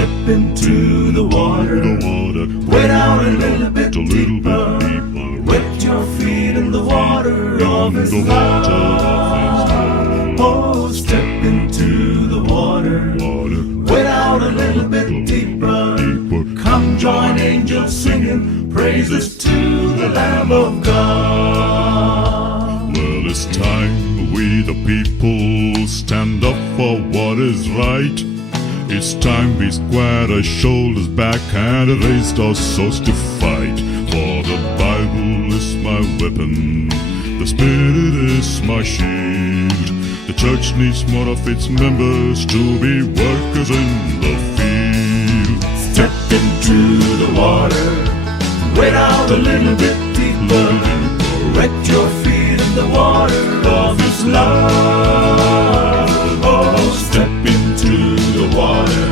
step into the water. Wade out a little bit deeper. Wet your feet in the water of His love. Oh, step into the water. Wade out a little bit deeper. Come join angels singing praises to the Lamb of God. Well, it's time we the people stand up for what is right. It's time we squared our shoulders back and raised our souls to fight. For the Bible is my weapon, the Spirit is my shield. The church needs more of its members to be workers in the field. Step into the water, wade out a little bit deeper. Wet your feet in the water of His love. Oh, step into the water,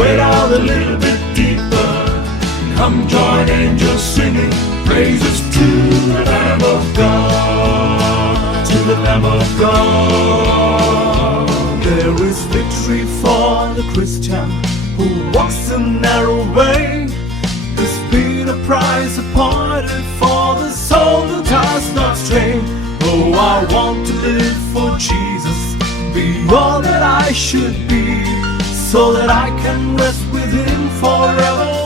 wade out a little bit deeper. Come join angels singing praises to the Lamb of God. To the Lamb of God. There is victory for the Christian who walks the narrow way. There's been a prize appointed for the soul that has not strayed. Oh, I want to live for Jesus, be all that I should be, so that I can rest with Him forever.